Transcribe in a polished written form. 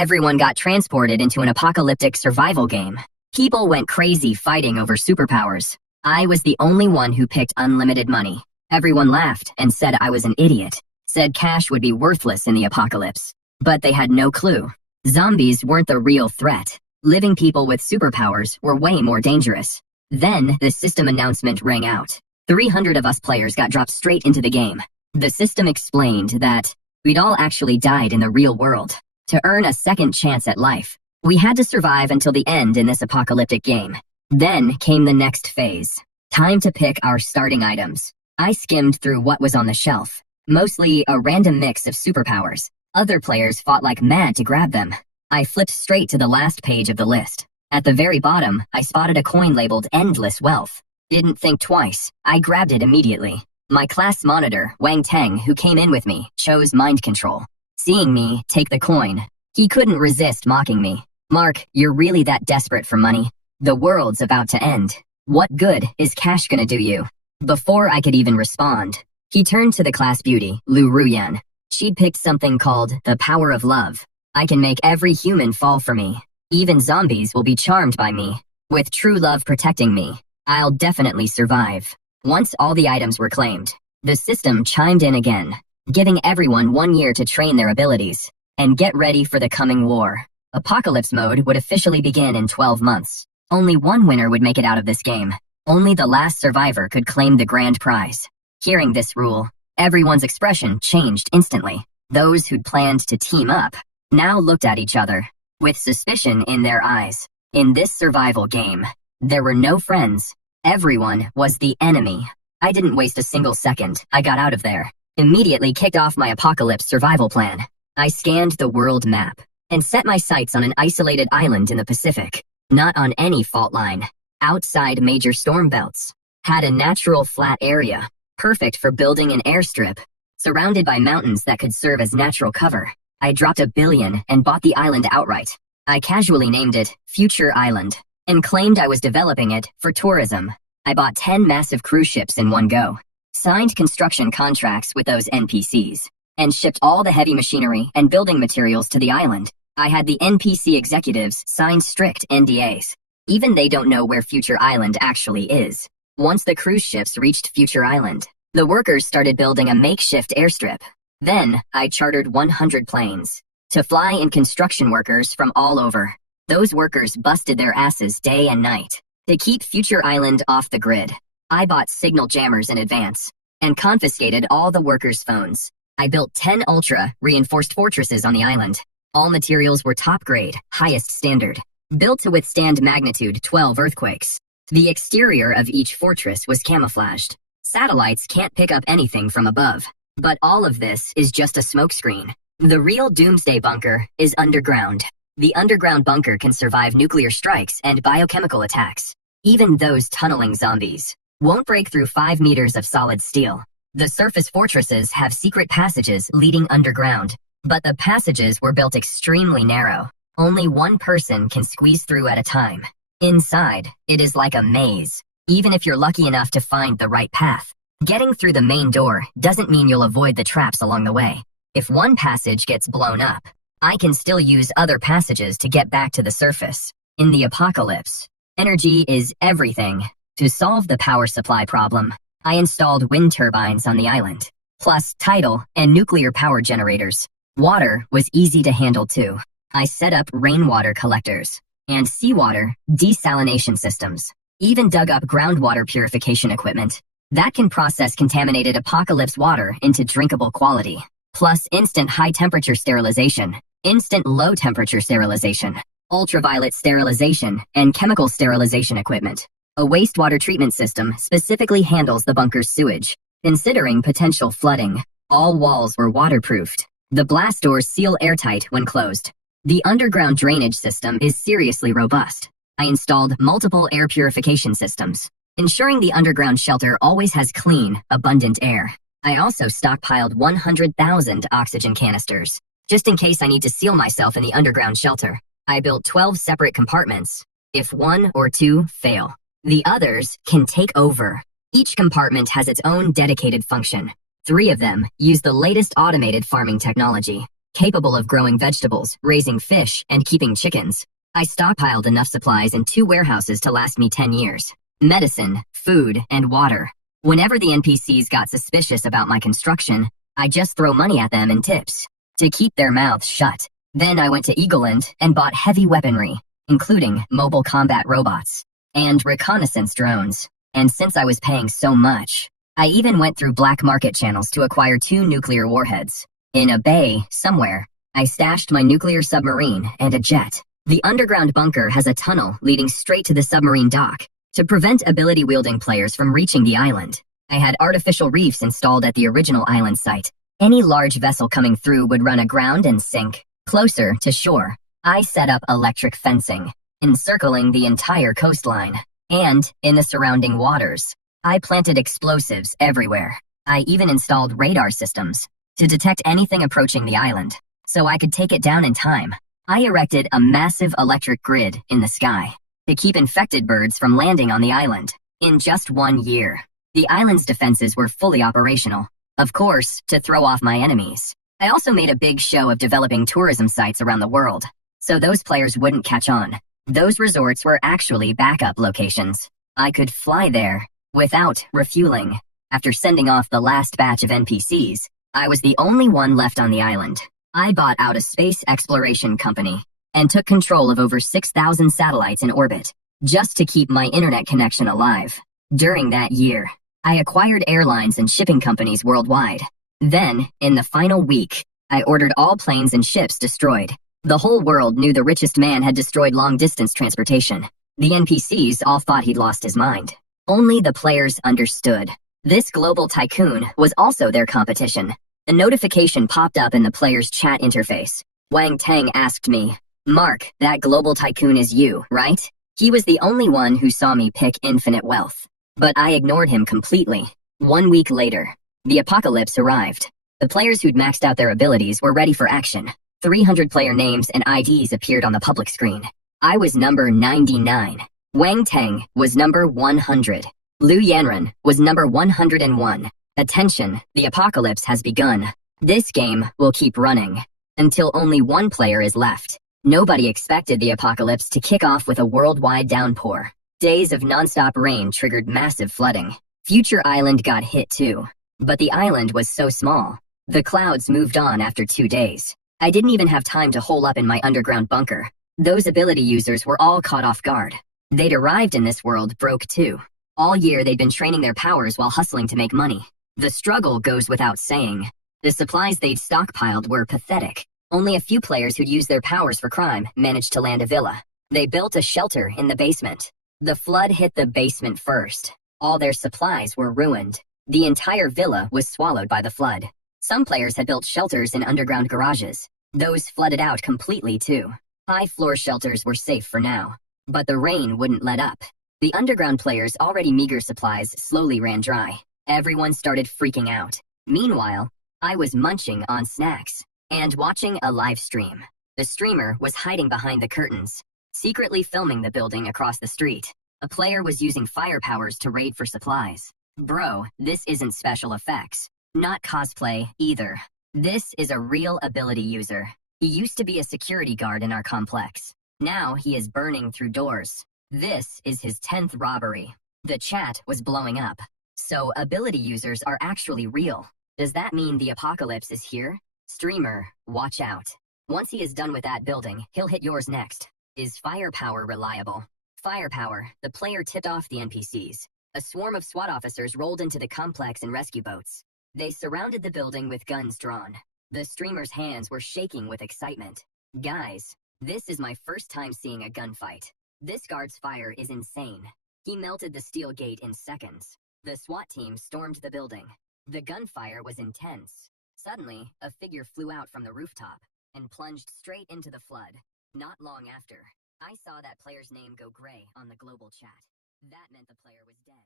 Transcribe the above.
Everyone got transported into an apocalyptic survival game. People went crazy fighting over superpowers. I was the only one who picked unlimited money. Everyone laughed and said I was an idiot, said cash would be worthless in the apocalypse. But they had no clue. Zombies weren't the real threat. Living people with superpowers were way more dangerous. Then, the system announcement rang out. 300 of us players got dropped straight into the game. The system explained that we'd all actually died in the real world. To earn a second chance at life, we had to survive until the end in this apocalyptic game. Then came the next phase. Time to pick our starting items. I skimmed through what was on the shelf. Mostly a random mix of superpowers. Other players fought like mad to grab them. I flipped straight to the last page of the list. At the very bottom, I spotted a coin labeled Endless Wealth. Didn't think twice. I grabbed it immediately. My class monitor, Wang Teng, who came in with me, chose mind control. Seeing me take the coin, he couldn't resist mocking me. "Mark, you're really that desperate for money? The world's about to end. What good is cash gonna do you?" Before I could even respond, he turned to the class beauty, Lu Ruyan. She'd picked something called the power of love. "I can make every human fall for me. Even zombies will be charmed by me. With true love protecting me, I'll definitely survive." Once all the items were claimed, the system chimed in again, giving everyone 1 year to train their abilities and get ready for the coming war. Apocalypse mode would officially begin in 12 months. Only one winner would make it out of this game. Only the last survivor could claim the grand prize. Hearing this rule, everyone's expression changed instantly. Those who'd planned to team up now looked at each other with suspicion in their eyes. In this survival game, there were no friends. Everyone was the enemy. I didn't waste a single second. I got out of there. Immediately kicked off my apocalypse survival plan. I scanned the world map and set my sights on an isolated island in the Pacific, not on any fault line, outside major storm belts. Had a natural flat area, perfect for building an airstrip, surrounded by mountains that could serve as natural cover. I dropped $1 billion and bought the island outright. I casually named it Future Island and claimed I was developing it for tourism. I bought 10 massive cruise ships in one go, signed construction contracts with those NPCs, and shipped all the heavy machinery and building materials to the island. I had the NPC executives sign strict NDAs. Even they don't know where Future Island actually is. Once the cruise ships reached Future Island, the workers started building a makeshift airstrip. Then, I chartered 100 planes to fly in construction workers from all over. Those workers busted their asses day and night to keep Future Island off the grid. I bought signal jammers in advance and confiscated all the workers' phones. I built 10 ultra-reinforced fortresses on the island. All materials were top grade, highest standard, built to withstand magnitude 12 earthquakes. The exterior of each fortress was camouflaged. Satellites can't pick up anything from above. But all of this is just a smokescreen. The real doomsday bunker is underground. The underground bunker can survive nuclear strikes and biochemical attacks. Even those tunneling zombies won't break through 5 meters of solid steel. The surface fortresses have secret passages leading underground, but the passages were built extremely narrow. Only one person can squeeze through at a time. Inside, it is like a maze, even if you're lucky enough to find the right path. Getting through the main door doesn't mean you'll avoid the traps along the way. If one passage gets blown up, I can still use other passages to get back to the surface. In the apocalypse, energy is everything. To solve the power supply problem, I installed wind turbines on the island, plus tidal and nuclear power generators. Water was easy to handle too. I set up rainwater collectors and seawater desalination systems. Even dug up groundwater purification equipment that can process contaminated apocalypse water into drinkable quality. Plus instant high-temperature sterilization, instant low-temperature sterilization, ultraviolet sterilization, and chemical sterilization equipment. A wastewater treatment system specifically handles the bunker's sewage. Considering potential flooding, all walls were waterproofed. The blast doors seal airtight when closed. The underground drainage system is seriously robust. I installed multiple air purification systems, ensuring the underground shelter always has clean, abundant air. I also stockpiled 100,000 oxygen canisters, just in case I need to seal myself in the underground shelter. I built 12 separate compartments. If 1 or 2 fail, the others can take over. Each compartment has its own dedicated function. 3 of them use the latest automated farming technology, capable of growing vegetables, raising fish, and keeping chickens. I stockpiled enough supplies in 2 warehouses to last me 10 years. Medicine, food, and water. Whenever the NPCs got suspicious about my construction, I just throw money at them in tips to keep their mouths shut. Then I went to Eagleland and bought heavy weaponry, including mobile combat robots and reconnaissance drones. And since I was paying so much, I even went through black market channels to acquire 2 nuclear warheads. In a bay, somewhere, I stashed my nuclear submarine and a jet. The underground bunker has a tunnel leading straight to the submarine dock to prevent ability-wielding players from reaching the island. I had artificial reefs installed at the original island site. Any large vessel coming through would run aground and sink. Closer to shore, I set up electric fencing, encircling the entire coastline. And, in the surrounding waters, I planted explosives everywhere. I even installed radar systems to detect anything approaching the island, so I could take it down in time. I erected a massive electric grid in the sky to keep infected birds from landing on the island. In just 1 year, the island's defenses were fully operational, of course, to throw off my enemies. I also made a big show of developing tourism sites around the world, so those players wouldn't catch on. Those resorts were actually backup locations. I could fly there without refueling. After sending off the last batch of NPCs, I was the only one left on the island. I bought out a space exploration company and took control of over 6,000 satellites in orbit just to keep my internet connection alive. During that year, I acquired airlines and shipping companies worldwide. Then, in the final week, I ordered all planes and ships destroyed. The whole world knew the richest man had destroyed long-distance transportation. The NPCs all thought he'd lost his mind. Only the players understood. This global tycoon was also their competition. A notification popped up in the player's chat interface. Wang Tang asked me, "Mark, that global tycoon is you, right?" He was the only one who saw me pick infinite wealth. But I ignored him completely. 1 week later, the apocalypse arrived. The players who'd maxed out their abilities were ready for action. 300 player names and IDs appeared on the public screen. I was number 99. Wang Tang was number 100. Liu Yanran was number 101. Attention, the apocalypse has begun. This game will keep running until only one player is left. Nobody expected the apocalypse to kick off with a worldwide downpour. Days of nonstop rain triggered massive flooding. Future Island got hit too. But the island was so small. The clouds moved on after 2 days. I didn't even have time to hole up in my underground bunker. Those ability users were all caught off guard. They'd arrived in this world broke too. All year they'd been training their powers while hustling to make money. The struggle goes without saying. The supplies they'd stockpiled were pathetic. Only a few players who'd used their powers for crime managed to land a villa. They built a shelter in the basement. The flood hit the basement first. All their supplies were ruined. The entire villa was swallowed by the flood. Some players had built shelters in underground garages. Those flooded out completely too. High-floor shelters were safe for now, but the rain wouldn't let up. The underground players' already meager supplies slowly ran dry. Everyone started freaking out. Meanwhile, I was munching on snacks and watching a live stream. The streamer was hiding behind the curtains, secretly filming the building across the street. A player was using fire powers to raid for supplies. Bro, this isn't special effects. Not cosplay, either. This is a real ability user. He used to be a security guard in our complex. Now he is burning through doors. This is his 10th robbery. The chat was blowing up. So ability users are actually real. Does that mean the apocalypse is here? Streamer, watch out. Once he is done with that building, he'll hit yours next. Is firepower reliable? Firepower, the player tipped off the NPCs. A swarm of SWAT officers rolled into the complex in rescue boats. They surrounded the building with guns drawn. The streamer's hands were shaking with excitement. Guys, this is my first time seeing a gunfight. This guard's fire is insane. He melted the steel gate in seconds. The SWAT team stormed the building. The gunfire was intense. Suddenly, a figure flew out from the rooftop and plunged straight into the flood. Not long after, I saw that player's name go gray on the global chat. That meant the player was dead.